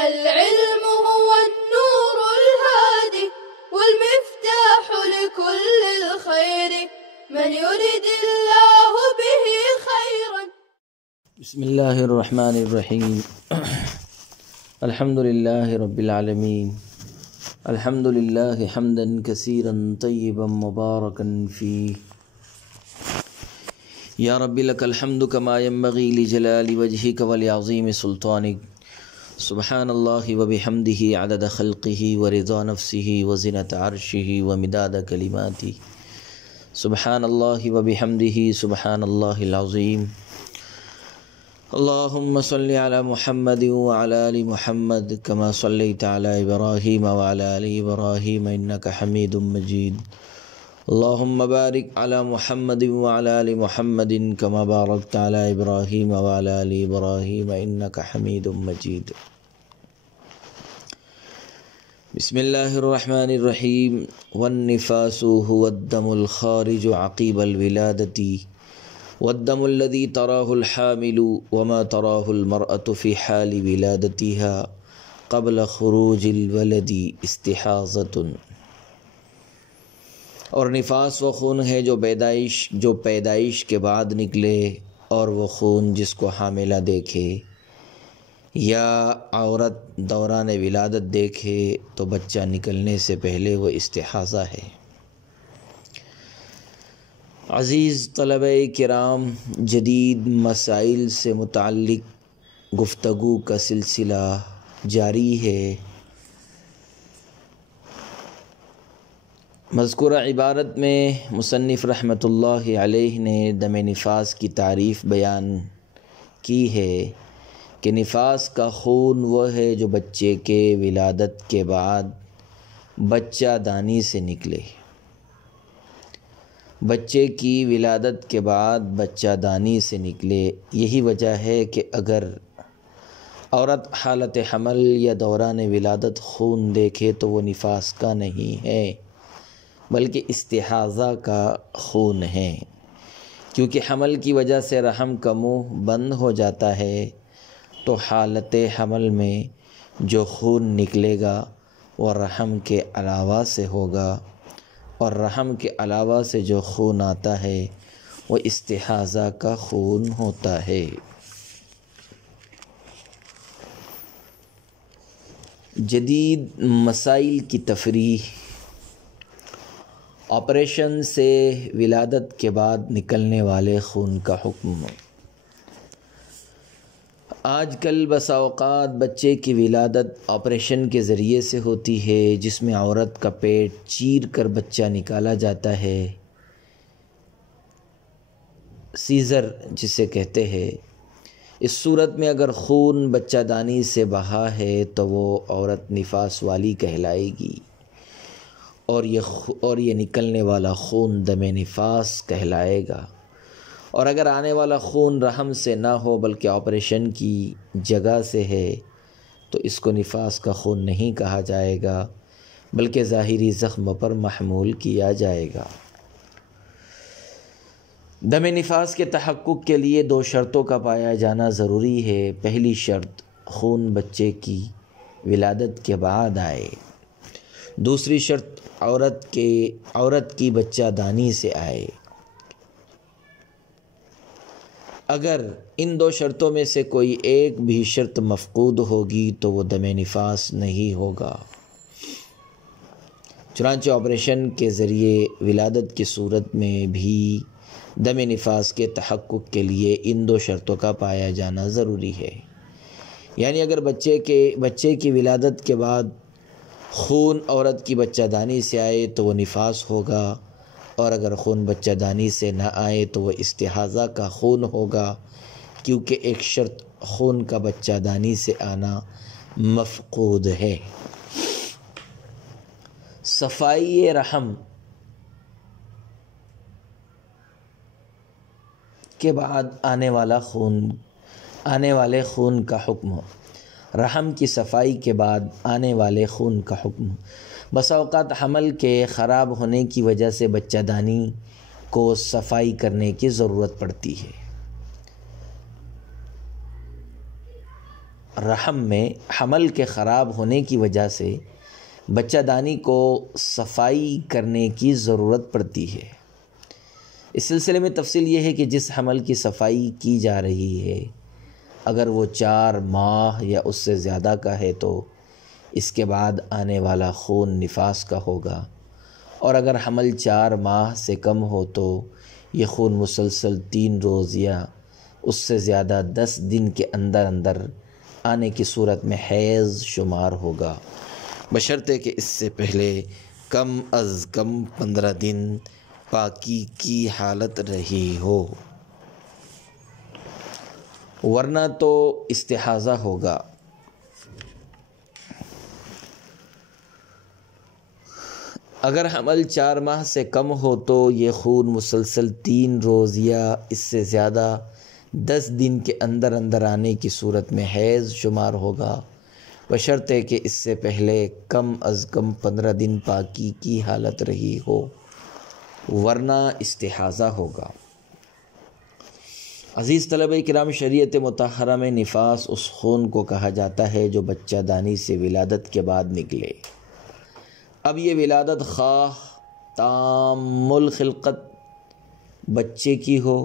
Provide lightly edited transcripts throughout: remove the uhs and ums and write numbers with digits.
العلم هو النور الهادي والمفتاح لكل الخير من يرد الله به خيرا. بسم اللہ الرحمن الرحیم. الحمد للہ رب العالمین. الحمد للہ حمدا کثیرا طیبا مبارکا فیہ. یا رب لک الحمد کما ینبغی لجلال وجہک ولعظیم سلطانک. سبحان اللہ وبحمدہ عدد خلقہ ورضا نفسہ وزنۃ عرشہ ومداد کلماتہ. سبحان اللہ وبحمدہ سبحان اللہ العظیم. اللہم صلی علی محمد وعلی آل محمد کما صلیت علی ابراہیم وعلی آل ابراہیم انک حمید مجید. اللہم بارک علی محمد وعلی آل محمد کما بارکت علی ابراہیم وعلی آل ابراہیم انک حمید مجید. بسم اللہ الرحمن الرحیم. والنفاس هو الدم الخارج عقیب الولادۃ والدم الذي تراه الحامل وما تراه المرأة في حال ولادتها قبل خروج الولد استحاضة. اور نفاس وہ خون ہے جو پیدائش کے بعد نکلے، اور وہ خون جس کو حاملہ دیکھے یا عورت دوران ولادت دیکھے تو بچہ نکلنے سے پہلے وہ استحاضہ ہے. عزیز طلبہ کرام، جدید مسائل سے متعلق گفتگو کا سلسلہ جاری ہے. مذکورہ عبارت میں مصنف رحمۃ اللہ علیہ نے دم نفاس کی تعریف بیان کی ہے کہ نفاس کا خون وہ ہے جو بچے کے ولادت کے بعد بچہ دانی سے نکلے. بچے کی ولادت کے بعد بچہ دانی سے نکلے. یہی وجہ ہے کہ اگر عورت حالت حمل یا دوران ولادت خون دیکھے تو وہ نفاس کا نہیں ہے بلکہ استحاضہ کا خون ہے، کیونکہ حمل کی وجہ سے رحم کا منہ بند ہو جاتا ہے، تو حالت حمل میں جو خون نکلے گا وہ رحم کے علاوہ سے ہوگا، اور رحم کے علاوہ سے جو خون آتا ہے وہ استحاضہ کا خون ہوتا ہے. جدید مسائل کی تفریح. آپریشن سے ولادت کے بعد نکلنے والے خون کا حکم. آج کل بسا اوقات بچے کی ولادت آپریشن کے ذریعے سے ہوتی ہے، جس میں عورت کا پیٹ چیر کر بچہ نکالا جاتا ہے، سیزر جسے کہتے ہیں. اس صورت میں اگر خون بچہ دانی سے بہا ہے تو وہ عورت نفاس والی کہلائے گی، اور یہ نکلنے والا خون دم نفاس کہلائے گا. اور اگر آنے والا خون رحم سے نہ ہو بلکہ آپریشن کی جگہ سے ہے تو اس کو نفاس کا خون نہیں کہا جائے گا بلکہ ظاہری زخم پر محمول کیا جائے گا. دم نفاس کے تحقق کے لیے 2 شرطوں کا پایا جانا ضروری ہے. پہلی شرط خون بچے کی ولادت کے بعد آئے. دوسری شرط عورت کی بچہ دانی سے آئے. اگر ان 2 شرطوں میں سے کوئی ایک بھی شرط مفقود ہوگی تو وہ دم نفاس نہیں ہوگا. چنانچہ آپریشن کے ذریعے ولادت کی صورت میں بھی دم نفاس کے تحقق کے لیے ان 2 شرطوں کا پایا جانا ضروری ہے. یعنی اگر بچے کی ولادت کے بعد خون عورت کی بچہ دانی سے آئے تو وہ نفاس ہوگا، اور اگر خون بچہ دانی سے نہ آئے تو وہ استحاضہ کا خون ہوگا، کیونکہ ایک شرط خون کا بچہ دانی سے آنا مفقود ہے. صفائی رحم کے بعد آنے والے خون کا حکم. رحم کی صفائی کے بعد آنے والے خون کا حکم. بسا اوقات حمل کے خراب ہونے کی وجہ سے بچہ دانی کو صفائی کرنے کی ضرورت پڑتی ہے. رحم میں حمل کے خراب ہونے کی وجہ سے بچہ دانی کو صفائی کرنے کی ضرورت پڑتی ہے۔ اس سلسلے میں تفصیل یہ ہے کہ جس حمل کی صفائی کی جا رہی ہے اگر وہ 4 ماہ یا اس سے زیادہ کا ہے تو اس کے بعد آنے والا خون نفاس کا ہوگا، اور اگر حمل 4 ماہ سے کم ہو تو یہ خون مسلسل 3 روز یا اس سے زیادہ 10 دن کے اندر اندر آنے کی صورت میں حیض شمار ہوگا، بشرطے کہ اس سے پہلے کم از کم 15 دن پاکی کی حالت رہی ہو، ورنہ تو استحاضہ ہوگا۔ اگر حمل 4 ماہ سے کم ہو تو یہ خون مسلسل 3 روز یا اس سے زیادہ 10 دن کے اندر اندر آنے کی صورت میں حیض شمار ہوگا، بشرطے کہ اس سے پہلے کم از کم 15 دن پاکی کی حالت رہی ہو، ورنہ استحاضہ ہوگا۔ عزیز طلبہ کرام، شریعت مطہرہ میں نفاس اس خون کو کہا جاتا ہے جو بچہ دانی سے ولادت کے بعد نکلے۔ اب یہ ولادت خواہ تام الخلقت بچے کی ہو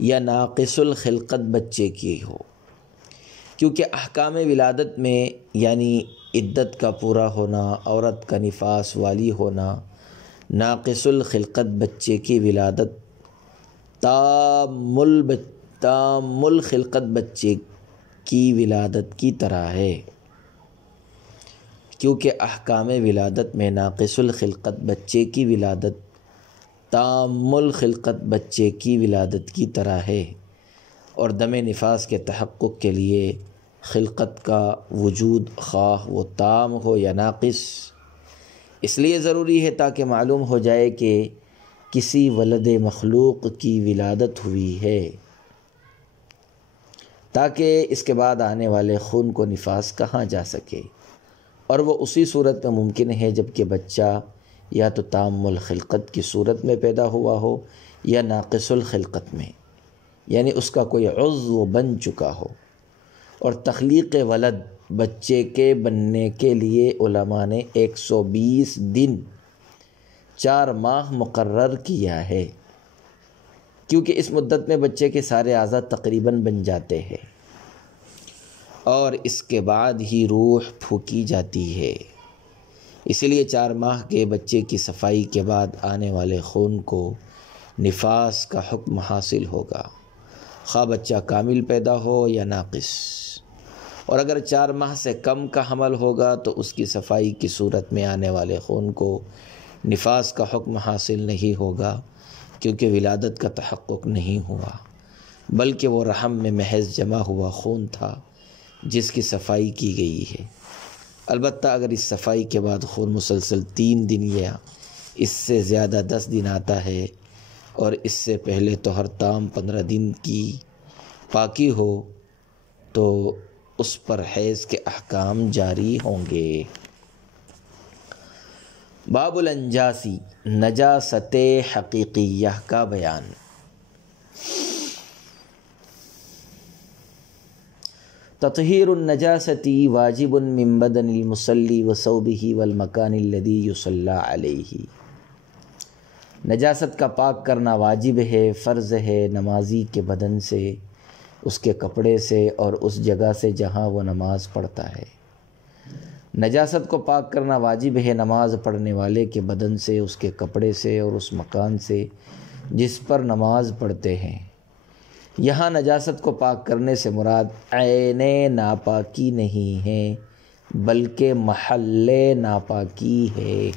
یا ناقص الخلقت بچے کی ہو، کیونکہ احکام ولادت میں یعنی عدت کا پورا ہونا، عورت کا نفاس والی ہونا، ناقص الخلقت بچے کی ولادت تام الخلقت بچے کی ولادت کی طرح ہے، کیونکہ احکام ولادت میں ناقص الخلقت بچے کی ولادت تام الخلقت بچے کی ولادت کی طرح ہے، اور دم نفاس کے تحقق کے لیے خلقت کا وجود خواہ وہ تام ہو یا ناقص اس لیے ضروری ہے تاکہ معلوم ہو جائے کہ کسی ولد مخلوق کی ولادت ہوئی ہے، تاکہ اس کے بعد آنے والے خون کو نفاس کہا جا سکے، اور وہ اسی صورت میں ممکن ہے جب کہ بچہ یا تو تام الخلقت کی صورت میں پیدا ہوا ہو یا ناقص الخلقت میں، یعنی اس کا کوئی عضو بن چکا ہو۔ اور تخلیق ولد بچے کے بننے کے لیے علماء نے 120 دن 4 ماہ مقرر کیا ہے، کیونکہ اس مدت میں بچے کے سارے اعضاء تقریباً بن جاتے ہیں اور اس کے بعد ہی روح پھونکی جاتی ہے، اسی لیے 4 ماہ کے بچے کی صفائی کے بعد آنے والے خون کو نفاس کا حکم حاصل ہوگا، خواہ بچہ کامل پیدا ہو یا ناقص۔ اور اگر 4 ماہ سے کم کا حمل ہوگا تو اس کی صفائی کی صورت میں آنے والے خون کو نفاس کا حکم حاصل نہیں ہوگا، کیونکہ ولادت کا تحقق نہیں ہوا، بلکہ وہ رحم میں محض جمع ہوا خون تھا جس کی صفائی کی گئی ہے۔ البتہ اگر اس صفائی کے بعد خون مسلسل 3 دن یا اس سے زیادہ 10 دن آتا ہے اور اس سے پہلے تو ہر تام 15 دن کی پاکی ہو تو اس پر حیض کے احکام جاری ہوں گے۔ باب الانجاسی، نجاست حقیقیہ کا بیان۔ تطہیر النجاست واجب من بدن المصلی وثوبہ والمکان الذی یصلی علیہ۔ نجاست کا پاک کرنا واجب ہے، فرض ہے نمازی کے بدن سے، اس کے کپڑے سے اور اس جگہ سے جہاں وہ نماز پڑھتا ہے۔ نجاست کو پاک کرنا واجب ہے نماز پڑھنے والے کے بدن سے، اس کے کپڑے سے اور اس مکان سے جس پر نماز پڑھتے ہیں۔ یہاں نجاست کو پاک کرنے سے مراد عین ناپاکی نہیں ہے بلکہ محل ناپاکی ہے۔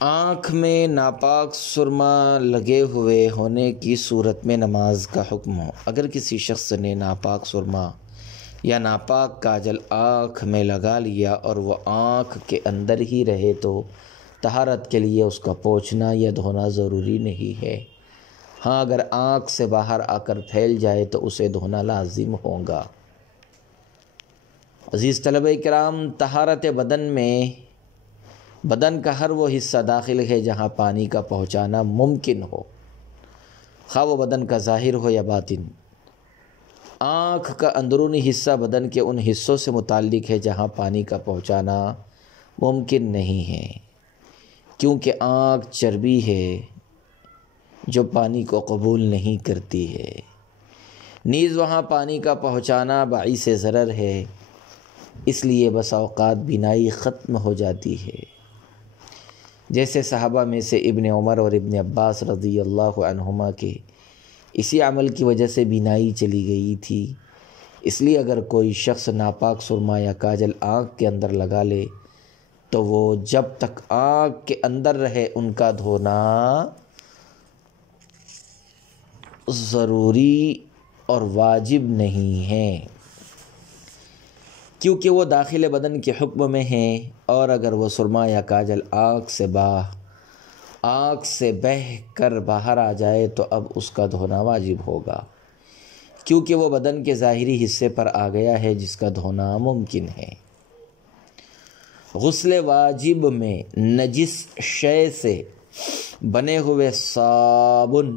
آنکھ میں ناپاک سرما لگے ہوئے ہونے کی صورت میں نماز کا حکم ہو۔ اگر کسی شخص نے ناپاک سرما یا ناپاک کاجل آنکھ میں لگا لیا اور وہ آنکھ کے اندر ہی رہے تو طہارت کے لیے اس کا پوچھنا یا دھونا ضروری نہیں ہے۔ ہاں اگر آنکھ سے باہر آ کر پھیل جائے تو اسے دھونا لازم ہوگا۔ عزیز طلبہ کرام، طہارت بدن میں بدن کا ہر وہ حصہ داخل ہے جہاں پانی کا پہنچانا ممکن ہو، خواہ وہ بدن کا ظاہر ہو یا باطن، آنکھ کا اندرونی حصہ بدن کے ان حصوں سے متعلق ہے جہاں پانی کا پہنچانا ممکن نہیں ہے، کیونکہ آنکھ چربی ہے جو پانی کو قبول نہیں کرتی ہے۔ نیز وہاں پانی کا پہنچانا باعث ضرر ہے، اس لیے بس اوقات بینائی ختم ہو جاتی ہے۔ جیسے صحابہ میں سے ابن عمر اور ابن عباس رضی اللہ عنہما کے اسی عمل کی وجہ سے بینائی چلی گئی تھی۔ اس لیے اگر کوئی شخص ناپاک سرما یا کاجل آنکھ کے اندر لگا لے تو وہ جب تک آنکھ کے اندر رہے ان کا دھونا ضروری اور واجب نہیں ہے، کیونکہ وہ داخل بدن کے حکم میں ہیں، اور اگر وہ سرما یا کاجل آنکھ سے بہہ کر باہر آ جائے تو اب اس کا دھونا واجب ہوگا، کیونکہ وہ بدن کے ظاہری حصے پر آ گیا ہے جس کا دھونا ممکن ہے۔ غسل واجب میں نجس شے سے بنے ہوئے صابن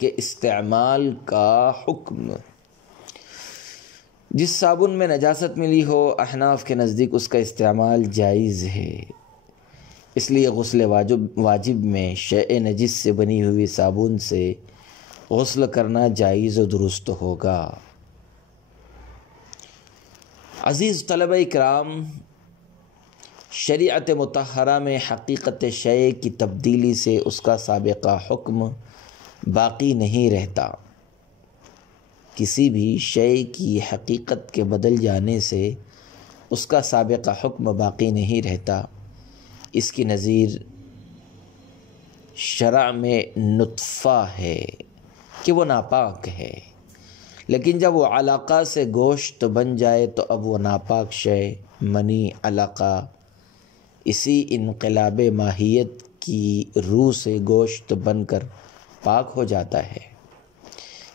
کے استعمال کا حکم۔ جس صابن میں نجاست ملی ہو احناف کے نزدیک اس کا استعمال جائز ہے، اس لیے غسل واجب میں شیء نجس سے بنی ہوئی صابن سے غسل کرنا جائز و درست ہوگا۔ عزیز طلبہ اکرام، شریعت مطہرہ میں حقیقت شیء کی تبدیلی سے اس کا سابقہ حکم باقی نہیں رہتا۔ کسی بھی شیء کی حقیقت کے بدل جانے سے اس کا سابقہ حکم باقی نہیں رہتا۔ اس کی نظیر شرع میں نطفہ ہے کہ وہ ناپاک ہے، لیکن جب وہ علقہ سے گوشت بن جائے تو اب وہ ناپاک شے منی علقہ اسی انقلاب ماہیت کی روح سے گوشت بن کر پاک ہو جاتا ہے۔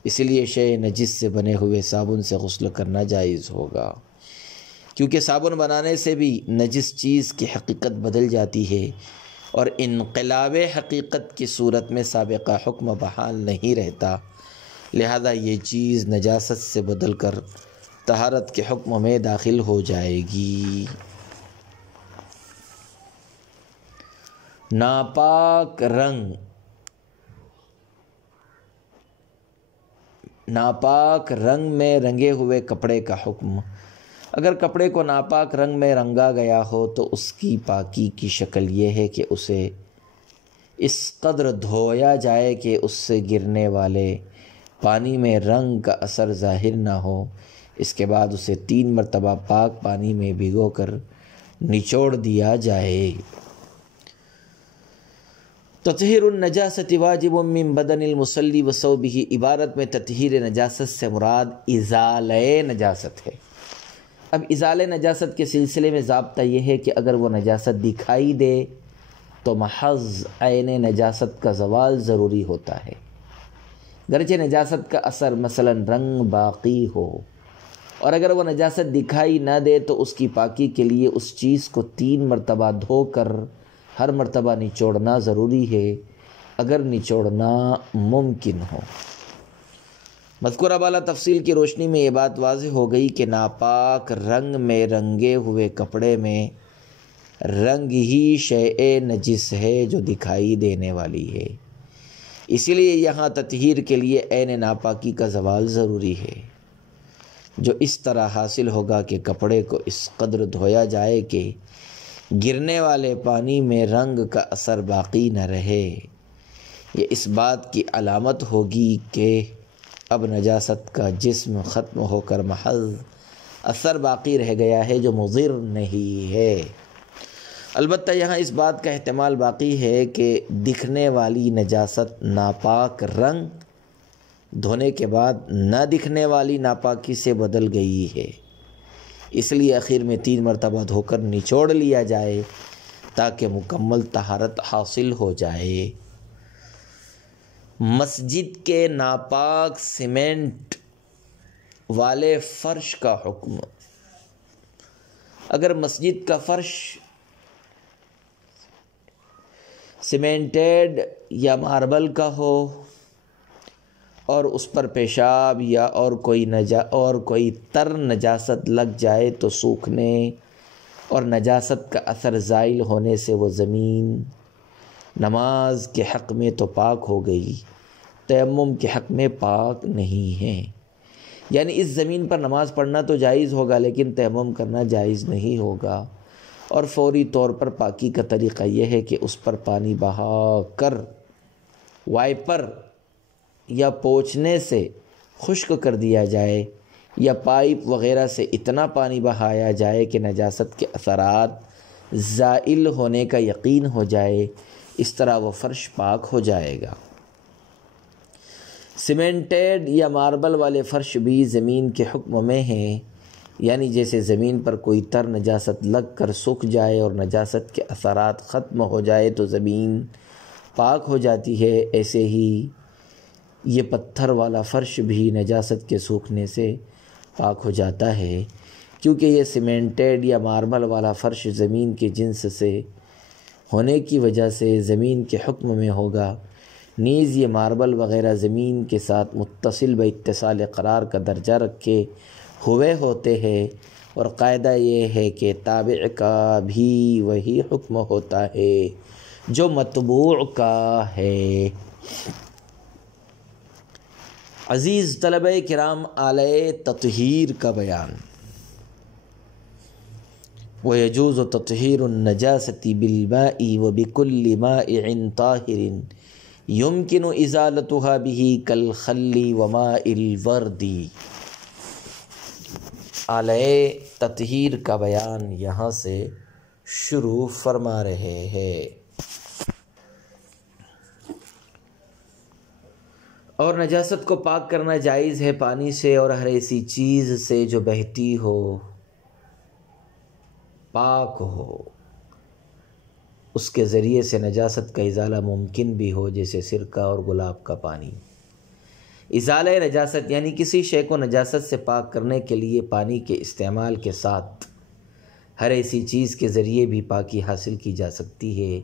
اس لیے شے نجس سے بنے ہوئے صابن سے غسل کرنا جائز ہوگا، کیونکہ صابن بنانے سے بھی نجس چیز کی حقیقت بدل جاتی ہے اور انقلاب حقیقت کی صورت میں سابقہ حکم بحال نہیں رہتا، لہذا یہ چیز نجاست سے بدل کر طہارت کے حکم میں داخل ہو جائے گی۔ ناپاک رنگ میں رنگے ہوئے کپڑے کا حکم۔ اگر کپڑے کو ناپاک رنگ میں رنگا گیا ہو تو اس کی پاکی کی شکل یہ ہے کہ اسے اس قدر دھویا جائے کہ اس سے گرنے والے پانی میں رنگ کا اثر ظاہر نہ ہو۔ اس کے بعد اسے 3 مرتبہ پاک پانی میں بھگو کر نچوڑ دیا جائے۔ تطہیر النجاست واجب من بدن المصلی و ثوبہ، عبارت میں تطہیر نجاست سے مراد ازالہ نجاست ہے۔ اب ازالہ نجاست کے سلسلے میں ضابطہ یہ ہے کہ اگر وہ نجاست دکھائی دے تو محض عین نجاست کا زوال ضروری ہوتا ہے، گرچہ نجاست کا اثر مثلا رنگ باقی ہو، اور اگر وہ نجاست دکھائی نہ دے تو اس کی پاکی کے لیے اس چیز کو 3 مرتبہ دھو کر ہر مرتبہ نچوڑنا ضروری ہے اگر نچوڑنا ممکن ہو۔ مذکورہ بالا تفصیل کی روشنی میں یہ بات واضح ہو گئی کہ ناپاک رنگ میں رنگے ہوئے کپڑے میں رنگ ہی شیء نجس ہے جو دکھائی دینے والی ہے، اسی لیے یہاں تطہیر کے لیے عین ناپاکی کا زوال ضروری ہے، جو اس طرح حاصل ہوگا کہ کپڑے کو اس قدر دھویا جائے کہ گرنے والے پانی میں رنگ کا اثر باقی نہ رہے۔ یہ اس بات کی علامت ہوگی کہ اب نجاست کا جسم ختم ہو کر محض اثر باقی رہ گیا ہے جو مضر نہیں ہے۔ البتہ یہاں اس بات کا احتمال باقی ہے کہ دکھنے والی نجاست ناپاک رنگ دھونے کے بعد نہ دکھنے والی ناپاکی سے بدل گئی ہے، اس لیے آخر میں 3 مرتبہ دھو کر نچوڑ لیا جائے تاکہ مکمل طہارت حاصل ہو جائے۔ مسجد کے ناپاک سیمنٹ والے فرش کا حکم۔ اگر مسجد کا فرش سیمنٹڈ یا ماربل کا ہو اور اس پر پیشاب یا اور کوئی تر نجاست لگ جائے تو سوکھنے اور نجاست کا اثر زائل ہونے سے وہ زمین نماز کے حق میں تو پاک ہو گئی، تیمم کے حق میں پاک نہیں ہے۔ یعنی اس زمین پر نماز پڑھنا تو جائز ہوگا لیکن تیمم کرنا جائز نہیں ہوگا، اور فوری طور پر پاکی کا طریقہ یہ ہے کہ اس پر پانی بہا کر وائپر یا پوچھنے سے خشک کر دیا جائے، یا پائپ وغیرہ سے اتنا پانی بہایا جائے کہ نجاست کے اثرات زائل ہونے کا یقین ہو جائے، اس طرح وہ فرش پاک ہو جائے گا۔ سیمنٹڈ یا ماربل والے فرش بھی زمین کے حکم میں ہیں، یعنی جیسے زمین پر کوئی تر نجاست لگ کر سوکھ جائے اور نجاست کے اثرات ختم ہو جائے تو زمین پاک ہو جاتی ہے، ایسے ہی یہ پتھر والا فرش بھی نجاست کے سوکھنے سے پاک ہو جاتا ہے، کیونکہ یہ سیمنٹڈ یا ماربل والا فرش زمین کے جنس سے ہونے کی وجہ سے زمین کے حکم میں ہوگا۔ نیز یہ ماربل وغیرہ زمین کے ساتھ متصل باتصال قرار کا درجہ رکھے ہوئے ہوتے ہیں، اور قاعدہ یہ ہے کہ تابع کا بھی وہی حکم ہوتا ہے جو متبوع کا ہے۔ عزیز طلبہ کرام، آلۂ تطہیر کا بیان۔ وَيَجُوزُ تَطْهِيرُ النَّجَاسَةِ بِالْمَاءِ وَبِكُلِّ مَائِعٍ طَاهِرٍ يُمْكِنُ إِزَالَتُهَا بِهِ كَالْخَلِّ وَمَاءِ الْوَرْدِ۔ آلۂ تطہیر کا بیان یہاں سے شروع فرما رہے ہیں۔ اور نجاست کو پاک کرنا جائز ہے پانی سے اور ہر ایسی چیز سے جو بہتی ہو، پاک ہو، اس کے ذریعے سے نجاست کا ازالہ ممکن بھی ہو، جیسے سرکہ اور گلاب کا پانی۔ ازالہ نجاست یعنی کسی شے کو نجاست سے پاک کرنے کے لیے پانی کے استعمال کے ساتھ ہر ایسی چیز کے ذریعے بھی پاکی حاصل کی جا سکتی ہے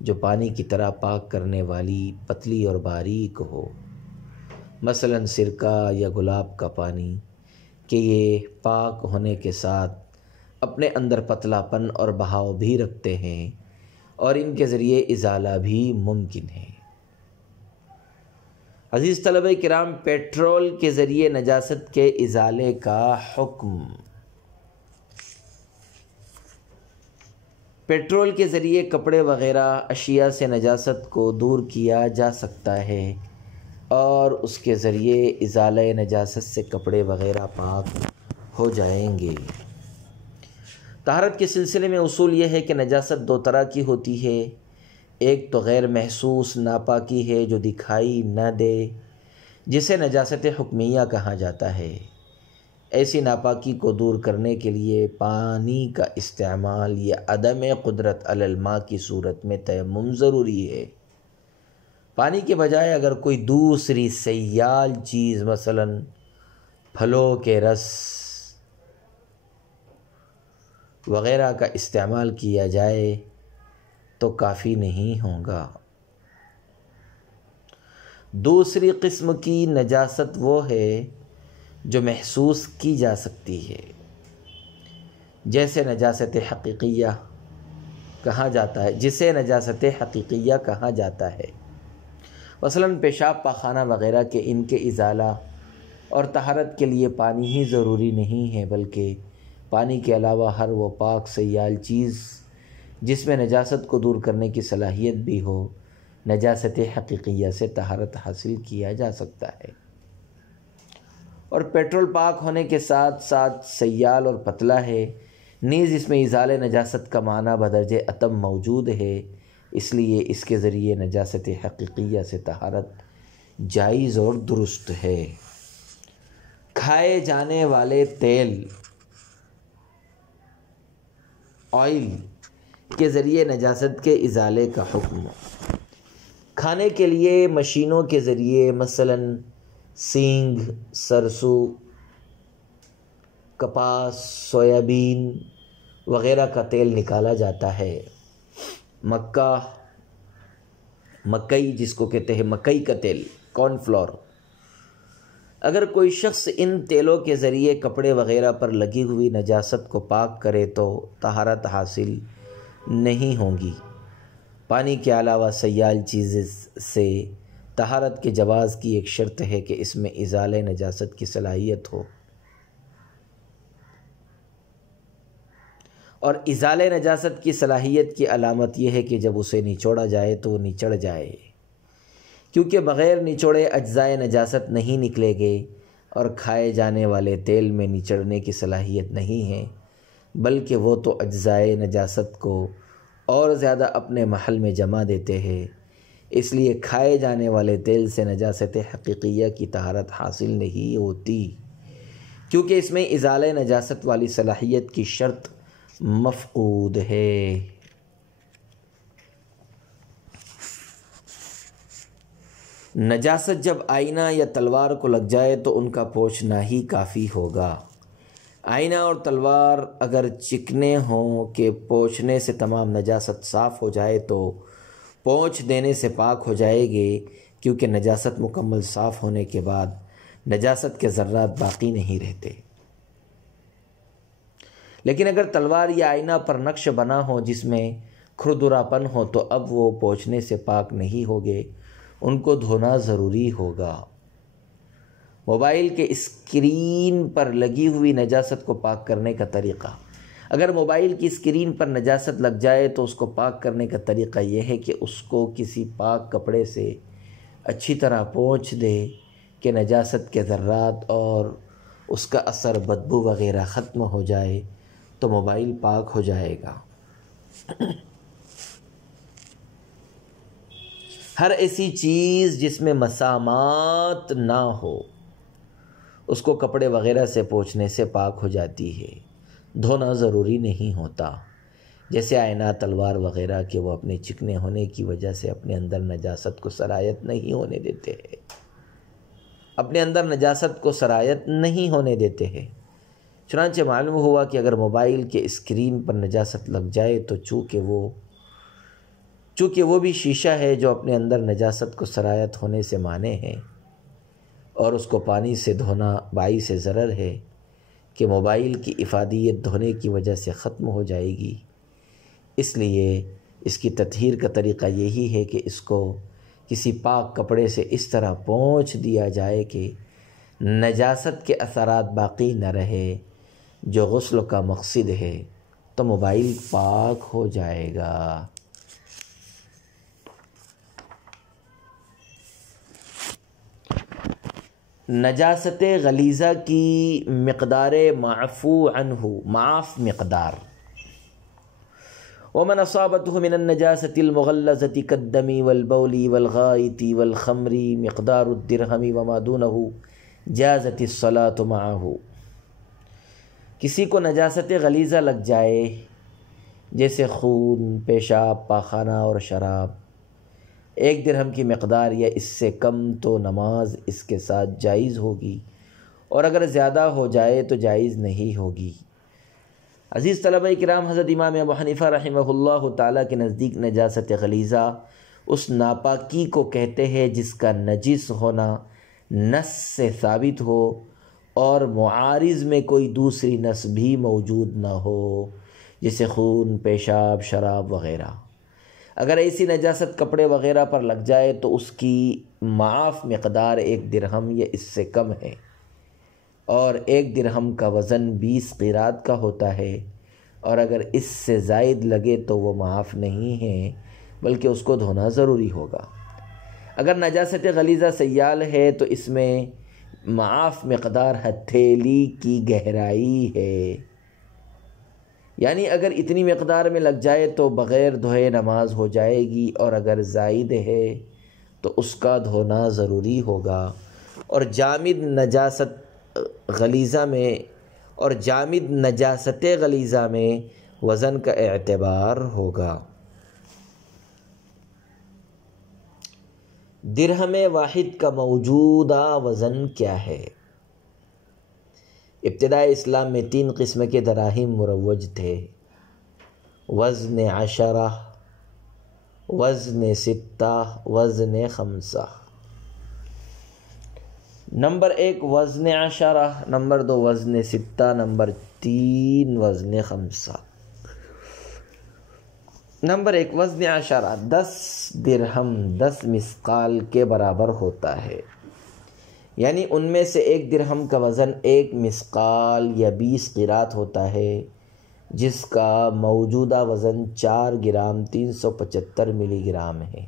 جو پانی کی طرح پاک کرنے والی پتلی اور باریک ہو، مثلا سرکہ یا گلاب کا پانی، کہ یہ پاک ہونے کے ساتھ اپنے اندر پتلا پن اور بہاؤ بھی رکھتے ہیں اور ان کے ذریعے ازالہ بھی ممکن ہے۔ عزیز طلبہ کرام، پیٹرول کے ذریعے نجاست کے ازالے کا حکم۔ پیٹرول کے ذریعے کپڑے وغیرہ اشیاء سے نجاست کو دور کیا جا سکتا ہے اور اس کے ذریعے ازالہ نجاست سے کپڑے وغیرہ پاک ہو جائیں گے۔ طہارت کے سلسلے میں اصول یہ ہے کہ نجاست دو طرح کی ہوتی ہے، ایک تو غیر محسوس ناپاکی ہے جو دکھائی نہ دے، جسے نجاست حکمیہ کہا جاتا ہے۔ ایسی ناپاکی کو دور کرنے کے لیے پانی کا استعمال یا عدم قدرت علی الماء کی صورت میں تیمم ضروری ہے۔ پانی کے بجائے اگر کوئی دوسری سیال چیز مثلا پھلوں کے رس وغیرہ کا استعمال کیا جائے تو کافی نہیں ہوگا۔ دوسری قسم کی نجاست وہ ہے جو محسوس کی جا سکتی ہے، جیسے نجاست حقیقیہ کہا جاتا ہے، جسے نجاست حقیقیہ کہا جاتا ہے، مثلا پیشاب پاخانہ وغیرہ کے ان کے ازالہ اور طہارت کے لیے پانی ہی ضروری نہیں ہے، بلکہ پانی کے علاوہ ہر وہ پاک سیال چیز جس میں نجاست کو دور کرنے کی صلاحیت بھی ہو، نجاست حقیقیہ سے طہارت حاصل کیا جا سکتا ہے۔ اور پیٹرول پاک ہونے کے ساتھ ساتھ سیال اور پتلا ہے، نیز اس میں ازالہ نجاست کا معنی بدرجہ اتم موجود ہے، اس لیے اس کے ذریعے نجاست حقیقیہ سے طہارت جائز اور درست ہے۔ کھائے جانے والے تیل آئل کے ذریعے نجاست کے ازالے کا حکم۔ کھانے کے لیے مشینوں کے ذریعے مثلا سینگ، سرسوں، کپاس، سویابین وغیرہ کا تیل نکالا جاتا ہے۔ مکئی جس کو کہتے ہیں مکئی کا تیل، کارن فلور، اگر کوئی شخص ان تیلوں کے ذریعے کپڑے وغیرہ پر لگی ہوئی نجاست کو پاک کرے تو طہارت حاصل نہیں ہوگی۔ پانی کے علاوہ سیال چیز سے طہارت کے جواز کی ایک شرط ہے کہ اس میں ازالہ نجاست کی صلاحیت ہو، اور ازالہ نجاست کی صلاحیت کی علامت یہ ہے کہ جب اسے نچوڑا جائے تو وہ نچڑ جائے، کیونکہ بغیر نچوڑے اجزائے نجاست نہیں نکلے گے، اور کھائے جانے والے تیل میں نچڑنے کی صلاحیت نہیں ہے، بلکہ وہ تو اجزائے نجاست کو اور زیادہ اپنے محل میں جما دیتے ہیں۔ اس لیے کھائے جانے والے تیل سے نجاست حقیقیہ کی طہارت حاصل نہیں ہوتی، کیونکہ اس میں ازالہ نجاست والی صلاحیت کی شرط مفقود ہے۔ نجاست جب آئینہ یا تلوار کو لگ جائے تو ان کا پوچھنا ہی کافی ہوگا۔ آئینہ اور تلوار اگر چکنے ہوں کہ پوچھنے سے تمام نجاست صاف ہو جائے تو پونچھ دینے سے پاک ہو جائے گی، کیونکہ نجاست مکمل صاف ہونے کے بعد نجاست کے ذرات باقی نہیں رہتے۔ لیکن اگر تلوار یا آئینہ پر نقش بنا ہو جس میں کھردراپن ہو تو اب وہ پوچھنے سے پاک نہیں ہوگے، ان کو دھونا ضروری ہوگا۔ موبائل کے اسکرین پر لگی ہوئی نجاست کو پاک کرنے کا طریقہ: اگر موبائل کی اسکرین پر نجاست لگ جائے تو اس کو پاک کرنے کا طریقہ یہ ہے کہ اس کو کسی پاک کپڑے سے اچھی طرح پونچھ دے کہ نجاست کے ذرات اور اس کا اثر بدبو وغیرہ ختم ہو جائے تو موبائل پاک ہو جائے گا۔ ہر ایسی چیز جس میں مسامات نہ ہو اس کو کپڑے وغیرہ سے پوچھنے سے پاک ہو جاتی ہے، دھونا ضروری نہیں ہوتا، جیسے آئینہ، تلوار وغیرہ کہ وہ اپنے چکنے ہونے کی وجہ سے اپنے اندر نجاست کو سرایت نہیں ہونے دیتے ہیں، چنانچہ معلوم ہوا کہ اگر موبائل کے اسکرین پر نجاست لگ جائے تو چونکہ وہ بھی شیشہ ہے جو اپنے اندر نجاست کو سرایت ہونے سے مانع ہے، اور اس کو پانی سے دھونا باعث ضرر ہے کہ موبائل کی افادیت دھونے کی وجہ سے ختم ہو جائے گی، اس لیے اس کی تطہیر کا طریقہ یہی ہے کہ اس کو کسی پاک کپڑے سے اس طرح پونچھ دیا جائے کہ نجاست کے اثرات باقی نہ رہے، جو غسل کا مقصد ہے، تو موبائل پاک ہو جائے گا۔ نجاست غلیظہ کی مقدار معفو عنہ، معاف مقدار: ومن اصابته من النجاسة المغلظة كالدم والبول والغائط والخمر مقدار الدرهم وما دونه جازت الصلاة معه۔ کسی کو نجاست غلیظہ لگ جائے جیسے خون، پیشاب، پاخانہ اور شراب، 1 درہم کی مقدار یا اس سے کم تو نماز اس کے ساتھ جائز ہوگی، اور اگر زیادہ ہو جائے تو جائز نہیں ہوگی۔ عزیز طلبہ کرام، حضرت امام ابو حنیفہ رحمہ اللہ تعالیٰ کے نزدیک نجاست غلیظہ اس ناپاکی کو کہتے ہیں جس کا نجس ہونا نص سے ثابت ہو اور معارض میں کوئی دوسری نص بھی موجود نہ ہو، جیسے خون، پیشاب، شراب وغیرہ۔ اگر ایسی نجاست کپڑے وغیرہ پر لگ جائے تو اس کی معاف مقدار 1 درہم یا اس سے کم ہے، اور 1 درہم کا وزن 20 قیراط کا ہوتا ہے، اور اگر اس سے زائد لگے تو وہ معاف نہیں ہے بلکہ اس کو دھونا ضروری ہوگا۔ اگر نجاست غلیظہ سیال ہے تو اس میں معاف مقدار ہتھیلی کی گہرائی ہے، یعنی اگر اتنی مقدار میں لگ جائے تو بغیر دھوئے نماز ہو جائے گی، اور اگر زائد ہے تو اس کا دھونا ضروری ہوگا، اور جامد نجاست غلیظہ میں وزن کا اعتبار ہوگا۔ درہم واحد کا موجودہ وزن کیا ہے؟ ابتداء اسلام میں 3 قسم کے دراہم مروج تھے: وزن 10، وزن 6، وزن 5۔ نمبر 1 وزن عشرہ، نمبر 2 وزن ستہ، نمبر 3 وزن خمسہ۔ نمبر 1 وزن عشرہ 10 درہم 10 مثقال کے برابر ہوتا ہے، یعنی ان میں سے 1 درہم کا وزن 1 مثقال یا 20 قیرات ہوتا ہے، جس کا موجودہ وزن 4 گرام 375 ملی گرام ہے۔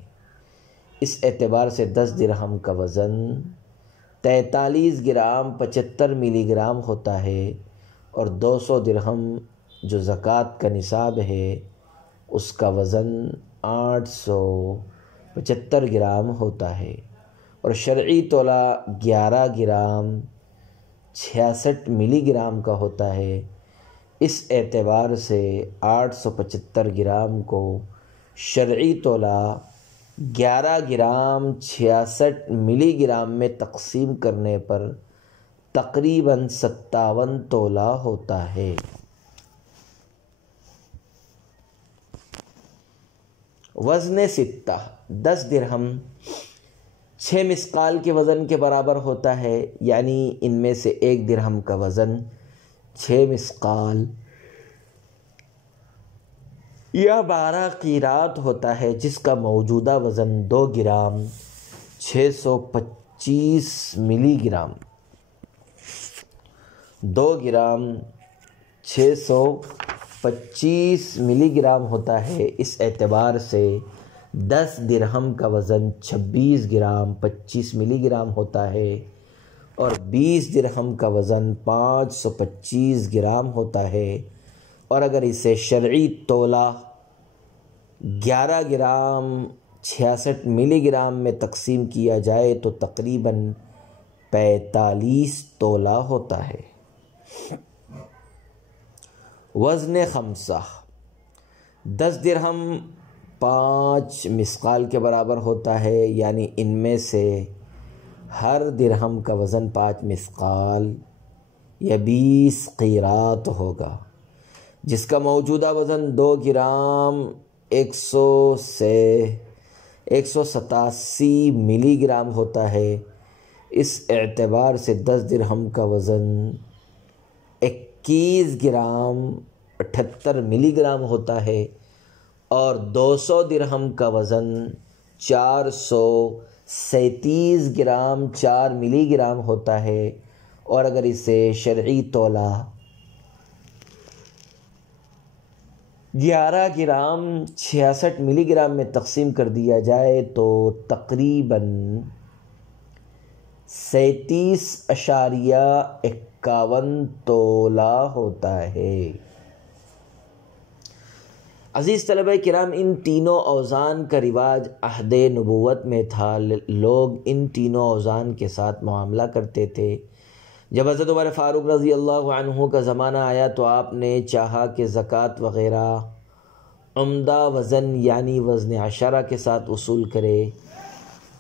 اس اعتبار سے 10 درہم کا وزن 43 گرام 75 ملی گرام ہوتا ہے، اور 200 درہم جو زکوٰۃ کا نصاب ہے اس کا وزن 875 گرام ہوتا ہے، اور شرعی تولہ 11 گرام 66 ملی گرام کا ہوتا ہے۔ اس اعتبار سے 875 گرام کو شرعی تولہ 11 گرام 66 ملی گرام میں تقسیم کرنے پر تقریباً 57 تولہ ہوتا ہے۔ وزن ستہ 10 درہم 6 مثقال کے وزن کے برابر ہوتا ہے، یعنی ان میں سے 1 درہم کا وزن 6 مثقال یا 12 قیرات ہوتا ہے، جس کا موجودہ وزن 2 گرام 625 ملی گرام 2 گرام 625 ملی گرام ہوتا ہے۔ اس اعتبار سے 10 درہم کا وزن 26 گرام 25 ملی گرام ہوتا ہے، اور 20 درہم کا وزن 525 گرام ہوتا ہے، اور اگر اسے شرعی تولہ 11 گرام 66 ملی گرام میں تقسیم کیا جائے تو تقریباً 45 تولہ ہوتا ہے۔ وزن خمسہ 10 درہم 5 مثقال کے برابر ہوتا ہے، یعنی ان میں سے ہر درہم کا وزن 5 مثقال یا 20 قیرات ہوگا، جس کا موجودہ وزن 2 گرام 187 ملی گرام ہوتا ہے۔ اس اعتبار سے 10 درہم کا وزن 21 گرام 78 ملی گرام ہوتا ہے، اور 200 درہم کا وزن 437 گرام 4 ملی گرام ہوتا ہے، اور اگر اسے شرعی تولہ 11 گرام 66 ملی گرام میں تقسیم کر دیا جائے تو تقریباً 37.51 تولہ ہوتا ہے۔ عزیز طلبہ کرام، ان تینوں اوزان کا رواج عہد نبوت میں تھا۔ لوگ ان تینوں اوزان کے ساتھ معاملہ کرتے تھے۔ جب حضرت عمر فاروق رضی اللہ عنہ کا زمانہ آیا تو آپ نے چاہا کہ زکوٰۃ وغیرہ عمدہ وزن یعنی وزن عشرہ کے ساتھ وصول کرے،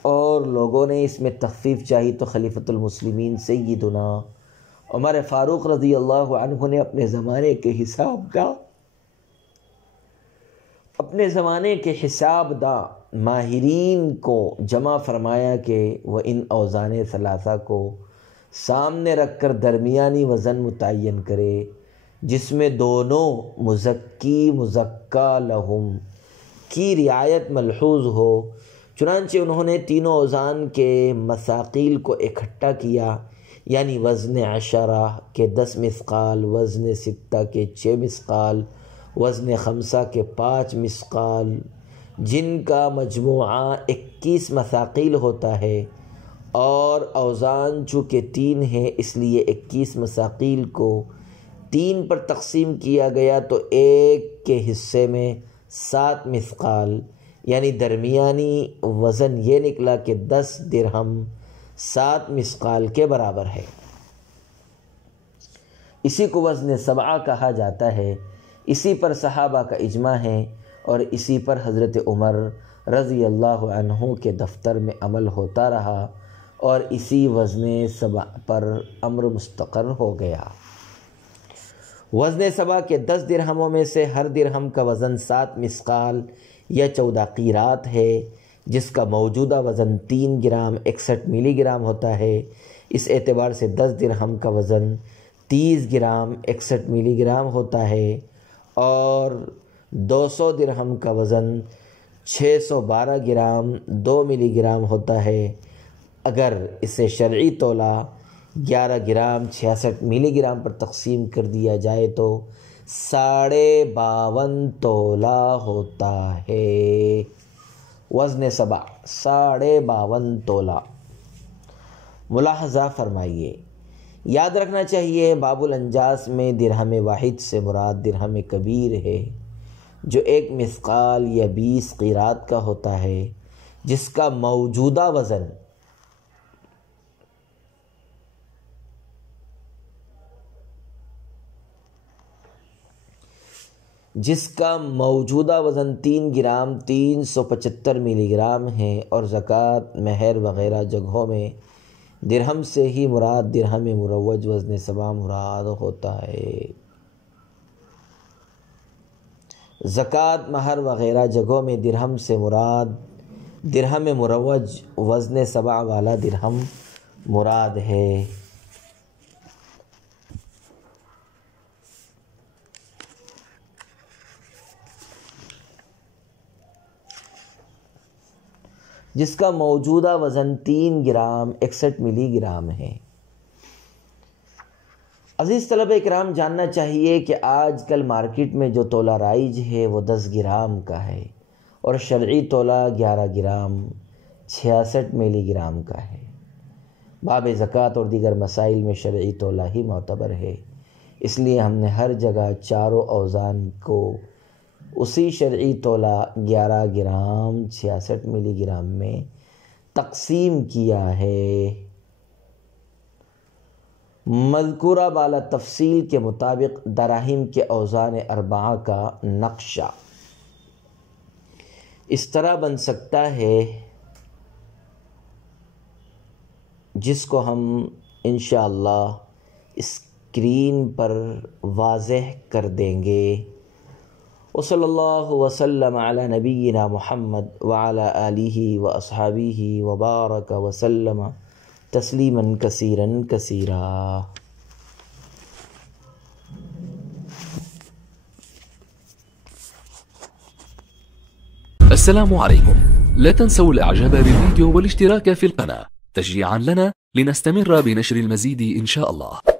اور لوگوں نے اس میں تخفیف چاہی تو خلیفۃ المسلمین سیدنا عمر فاروق رضی اللہ عنہ نے اپنے زمانے کے حساب داں ماہرین کو جمع فرمایا کہ وہ ان اوزان ثلاثہ کو سامنے رکھ کر درمیانی وزن متعین کرے، جس میں دونوں مزکی مزکا لہم کی رعایت ملحوظ ہو۔ چنانچہ انہوں نے تینوں اوزان کے مثاقیل کو اکٹھا کیا، یعنی وزن عشرہ کے 10 مثقال، وزن ستہ کے 6 مثقال، وزن خمسہ کے 5 مثقال، جن کا مجموعہ 21 مثاقیل ہوتا ہے، اور اوزان چونکہ 3 ہیں اس لیے 21 مثاقیل کو 3 پر تقسیم کیا گیا تو 1 کے حصے میں 7 مثقال، یعنی درمیانی وزن یہ نکلا کہ 10 درہم 7 مثقال کے برابر ہے۔ اسی کو وزن سبعہ کہا جاتا ہے۔ اسی پر صحابہ کا اجماع ہے، اور اسی پر حضرت عمر رضی اللہ عنہ کے دفتر میں عمل ہوتا رہا، اور اسی وزن سبع پر امر مستقر ہو گیا۔ وزن سبع کے 10 درہموں میں سے ہر درہم کا وزن 7 مثقال یا 14 قیرات ہے، جس کا موجودہ وزن 3 گرام 61 ملی گرام ہوتا ہے۔ اس اعتبار سے 10 درہم کا وزن 30 گرام 61 ملی گرام ہوتا ہے اور 200 درہم کا وزن 612 گرام 2 ملی گرام ہوتا ہے۔ اگر اسے شرعی تولہ 11 گرام 66 ملی گرام پر تقسیم کر دیا جائے تو 52.5 تولہ ہوتا ہے۔ وزن سبع 52.5 تولہ۔ ملاحظہ فرمائیے، یاد رکھنا چاہیے باب الانجاس میں درہم واحد سے مراد درہم کبیر ہے جو 1 مثقال یا 20 قیرات کا ہوتا ہے، جس کا موجودہ وزن 3 گرام 375 ملی گرام ہے، اور زکوٰۃ، مہر وغیرہ جگہوں میں درہم سے ہی مراد درہم مروج وزن سبع مراد ہوتا ہے۔ زکوٰۃ، مہر وغیرہ جگہوں میں درہم سے مراد درہم مروج وزن سبع والا درہم مراد ہے۔ جس کا موجودہ وزن 3 گرام 61 ملی گرام ہے۔ عزیز طلبہ اکرام، جاننا چاہیے کہ آج کل مارکیٹ میں جو تولہ رائج ہے وہ 10 گرام کا ہے اور شرعی تولہ 11 گرام 66 ملی گرام کا ہے۔ باب زکوٰۃ اور دیگر مسائل میں شرعی تولہ ہی معتبر ہے، اس لیے ہم نے ہر جگہ چاروں اوزان کو اسی شرعی تولہ 11 گرام 66 ملی گرام میں تقسیم کیا ہے۔ مذکورہ بالا تفصیل کے مطابق دراہم کے اوزان اربعہ کا نقشہ اس طرح بن سکتا ہے، جس کو ہم انشاءاللہ اسکرین پر واضح کر دیں گے۔ وصلی اللہ وسلم علی نبینا محمد وعلی آلہ واصحابہ وبارک وسلم تسلیما کثیرا کثیرا۔ السلام عليكم. لا تنسوا الاعجاب بالفيديو والاشتراك في القناة تشجيعا لنا لنستمر بنشر المزيد إن شاء الله.